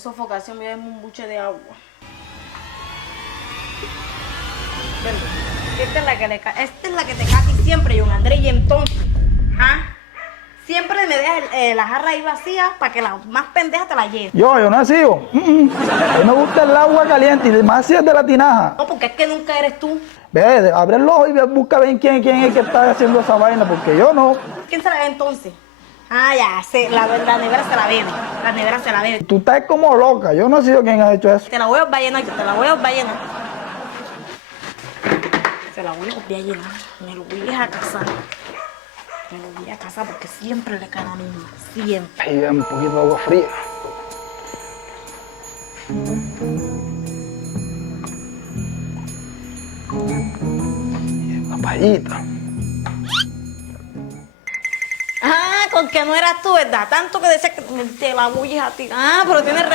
Qué sofocación, voy a darme un buche de agua. Ven, esta es la que te cae a ti siempre, John Andrés, y entonces, ¿ah? Siempre me dejas la jarra ahí vacía para que la más pendeja te la lleve. Yo no he sido. A mí me gusta el agua caliente y más si es de la tinaja. No, porque es que nunca eres tú. Ve, abre el ojo y busca ver quién es que está haciendo esa vaina, porque yo no. ¿Quién se la ve entonces? Ah, ya, la nevera se la bebe. La nevera se la bebe. Tú estás como loca, yo no he sido quien ha hecho eso. Te la voy a volver a llenar, te la voy a volver a llenar. Se la voy a volver a llenar. Me lo voy a casar. Me lo voy a casar porque siempre le cae la misma. Siempre. Ahí ve un poquito de agua fría. Y papayita. Ah, con que no eras tú, ¿verdad? Tanto que decías que te la bulles a ti. Ah, pero tienes